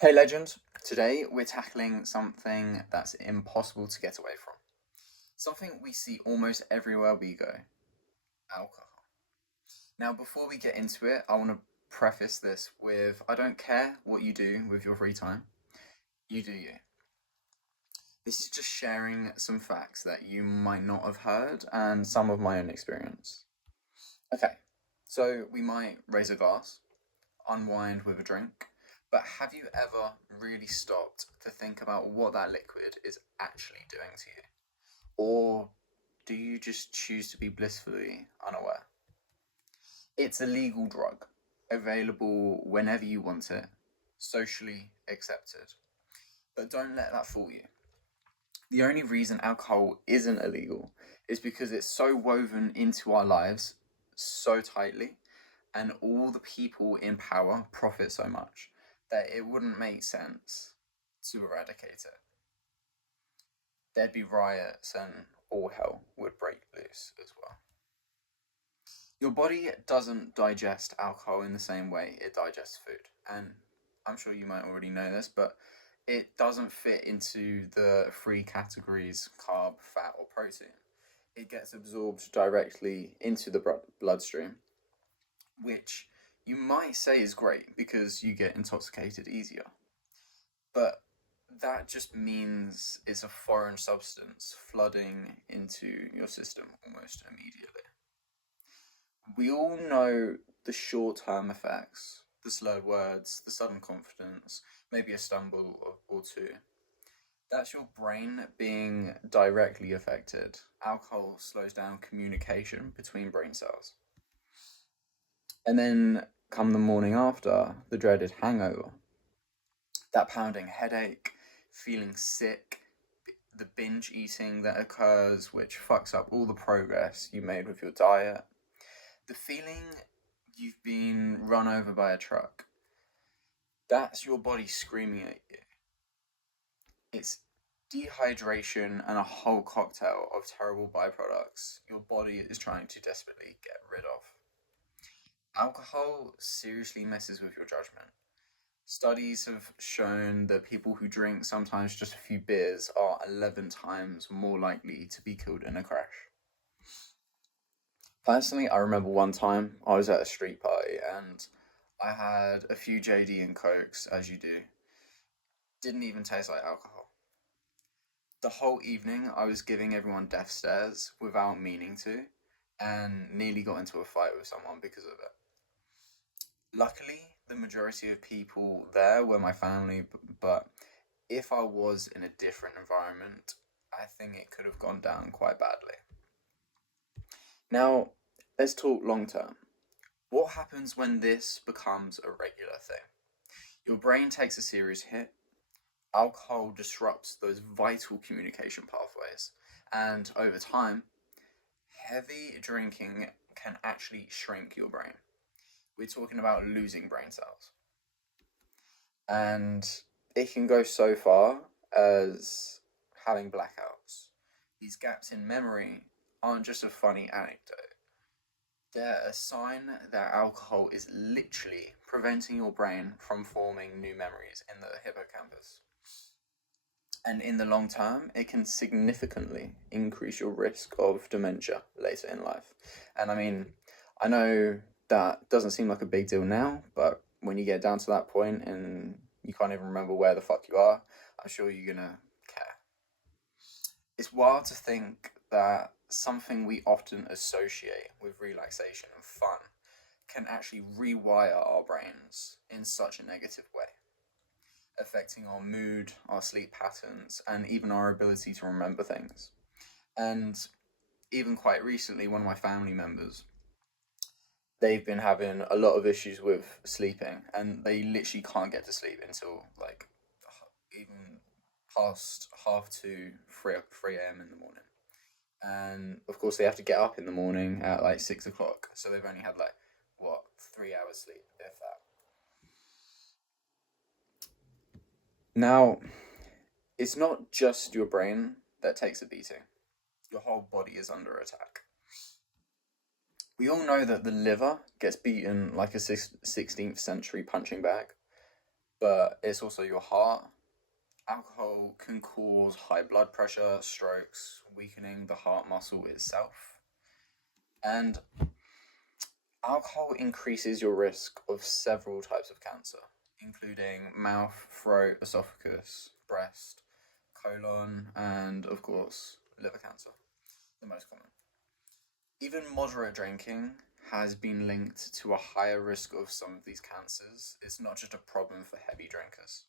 Hey legend, today we're tackling something that's impossible to get away from. Something we see almost everywhere we go, alcohol. Now, before we get into it, I want to preface this with I don't care what you do with your free time, you do you. This is just sharing some facts that you might not have heard and some of my own experience. Okay, so we might raise a glass, unwind with a drink, but have you ever really stopped to think about what that liquid is actually doing to you? Or do you just choose to be blissfully unaware? It's a legal drug, available whenever you want it, socially accepted. But don't let that fool you. The only reason alcohol isn't illegal is because it's so woven into our lives so tightly, and all the people in power profit so much that it wouldn't make sense to eradicate it. There'd be riots and all hell would break loose as well. Your body doesn't digest alcohol in the same way it digests food. And I'm sure you might already know this, but it doesn't fit into the three categories carb, fat, or protein. It gets absorbed directly into the bloodstream, which you might say is great because you get intoxicated easier. But that just means it's a foreign substance flooding into your system almost immediately. We all know the short term effects, the slurred words, the sudden confidence, maybe a stumble or two. That's your brain being directly affected. Alcohol slows down communication between brain cells. And then come the morning after, the dreaded hangover. That pounding headache, feeling sick, the binge eating that occurs, which fucks up all the progress you made with your diet, the feeling you've been run over by a truck. That's your body screaming at you. It's dehydration and a whole cocktail of terrible byproducts your body is trying to desperately get rid of. Alcohol seriously messes with your judgment. Studies have shown that people who drink sometimes just a few beers are 11 times more likely to be killed in a crash. Personally, I remember one time I was at a street party and I had a few JD and Cokes, as you do. Didn't even taste like alcohol. The whole evening, I was giving everyone death stares without meaning to, and nearly got into a fight with someone because of it. Luckily, the majority of people there were my family, but if I was in a different environment, I think it could have gone down quite badly. Now, let's talk long term. What happens when this becomes a regular thing? Your brain takes a serious hit. Alcohol disrupts those vital communication pathways, and over time, heavy drinking can actually shrink your brain. We're talking about losing brain cells. And it can go so far as having blackouts. These gaps in memory aren't just a funny anecdote, they're a sign that alcohol is literally preventing your brain from forming new memories in the hippocampus. And in the long term, it can significantly increase your risk of dementia later in life. And I mean, I know that doesn't seem like a big deal now, but when you get down to that point and you can't even remember where the fuck you are, I'm sure you're gonna care. It's wild to think that something we often associate with relaxation and fun can actually rewire our brains in such a negative way, affecting our mood, our sleep patterns, and even our ability to remember things. And even quite recently, one of my family members, they've been having a lot of issues with sleeping, and they literally can't get to sleep until like even past half to 3 a.m. in the morning. And of course, they have to get up in the morning at like 6 o'clock, so they've only had like what 3 hours sleep, if that. Now, it's not just your brain that takes a beating, your whole body is under attack. We all know that the liver gets beaten like a 16th century punching bag. but it's also your heart. Alcohol can cause high blood pressure, strokes, weakening the heart muscle itself. And alcohol increases your risk of several types of cancer, including mouth, throat, esophagus, breast, colon, and of course, liver cancer, the most common. Even moderate drinking has been linked to a higher risk of some of these cancers. It's not just a problem for heavy drinkers.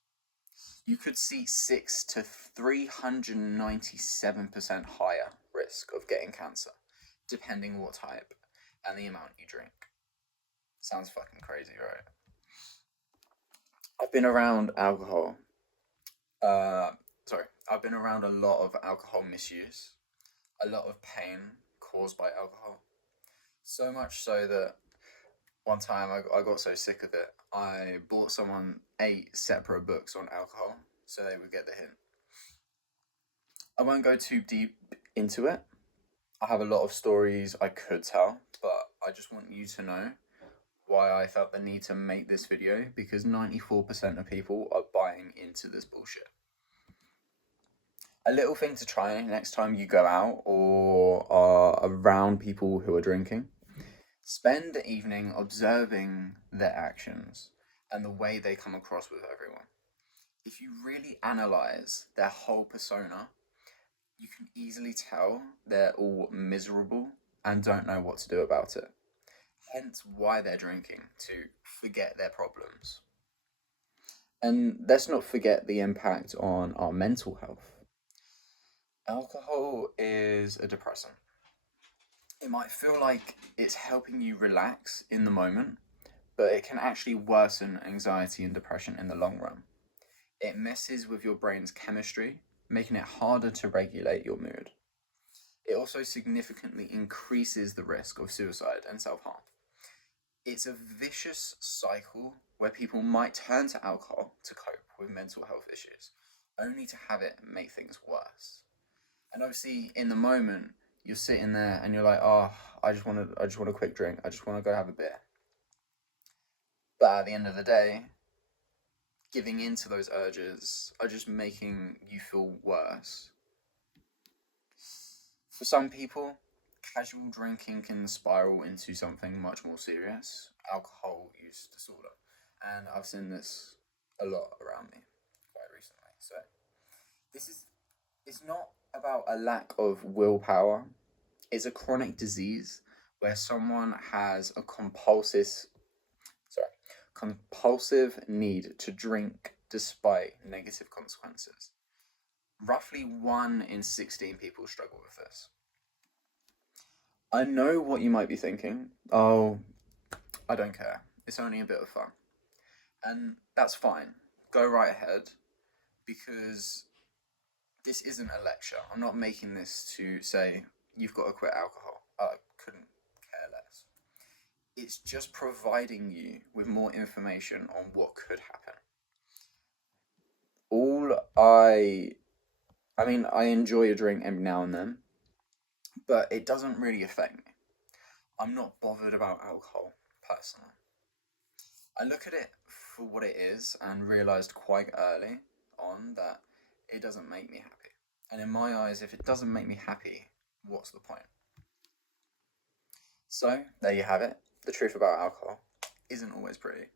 You could see 6 to 397% higher risk of getting cancer, depending what type and the amount you drink. Sounds fucking crazy, right? I've been around alcohol. I've been around a lot of alcohol misuse, a lot of pain caused by alcohol. So much so that one time I got so sick of it, I bought someone 8 separate books on alcohol so they would get the hint. I won't go too deep into it. I have a lot of stories I could tell, but I just want you to know why I felt the need to make this video, because 94% of people are buying into this bullshit. A little thing to try next time you go out or are around people who are drinking: spend the evening observing their actions and the way they come across with everyone. If you really analyze their whole persona, you can easily tell they're all miserable and don't know what to do about it. Hence why they're drinking, to forget their problems. And let's not forget the impact on our mental health. Alcohol is a depressant. It might feel like it's helping you relax in the moment, but it can actually worsen anxiety and depression in the long run. It messes with your brain's chemistry, making it harder to regulate your mood. It also significantly increases the risk of suicide and self harm. It's a vicious cycle where people might turn to alcohol to cope with mental health issues, only to have it make things worse. And obviously, in the moment, you're sitting there and you're like, "Oh, I just want a quick drink. I just want to go have a beer." But at the end of the day, giving in to those urges are just making you feel worse. For some people, casual drinking can spiral into something much more serious: alcohol use disorder. And I've seen this a lot around me quite recently. So, it's not about a lack of willpower, it's a chronic disease where someone has a compulsive need to drink despite negative consequences. Roughly 1 in 16 people struggle with this. I know what you might be thinking. Oh, I don't care. It's only a bit of fun. And that's fine. Go right ahead, because this isn't a lecture. I'm not making this to say you've got to quit alcohol. I couldn't care less. It's just providing you with more information on what could happen. I enjoy a drink every now and then, but it doesn't really affect me. I'm not bothered about alcohol personally. I look at it for what it is and realized quite early on that it doesn't make me happy. And in my eyes, if it doesn't make me happy, what's the point? So, there you have it. The truth about alcohol isn't always pretty.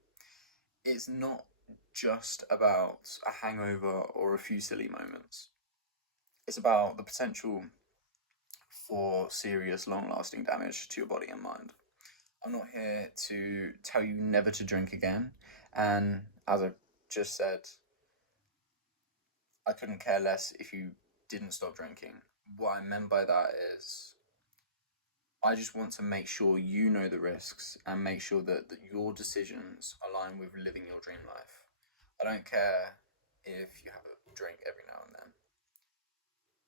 It's not just about a hangover or a few silly moments. It's about the potential for serious, long lasting damage to your body and mind. I'm not here to tell you never to drink again. And as I just said, I couldn't care less if you didn't stop drinking. What I meant by that is, I just want to make sure you know the risks and make sure that your decisions align with living your dream life. I don't care if you have a drink every now and then,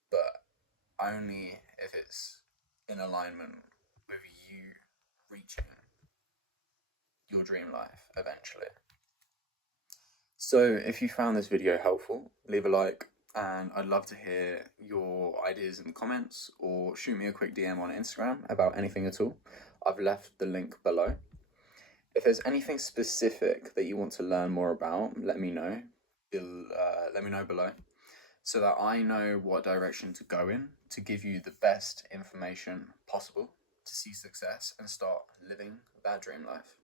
but only if it's in alignment with you reaching your dream life eventually. So, if you found this video helpful, leave a like, and I'd love to hear your ideas in the comments, or shoot me a quick DM on Instagram about anything at all. I've left the link below. If there's anything specific that you want to learn more about, let me know. Let me know below so that I know what direction to go in to give you the best information possible to see success and start living that dream life.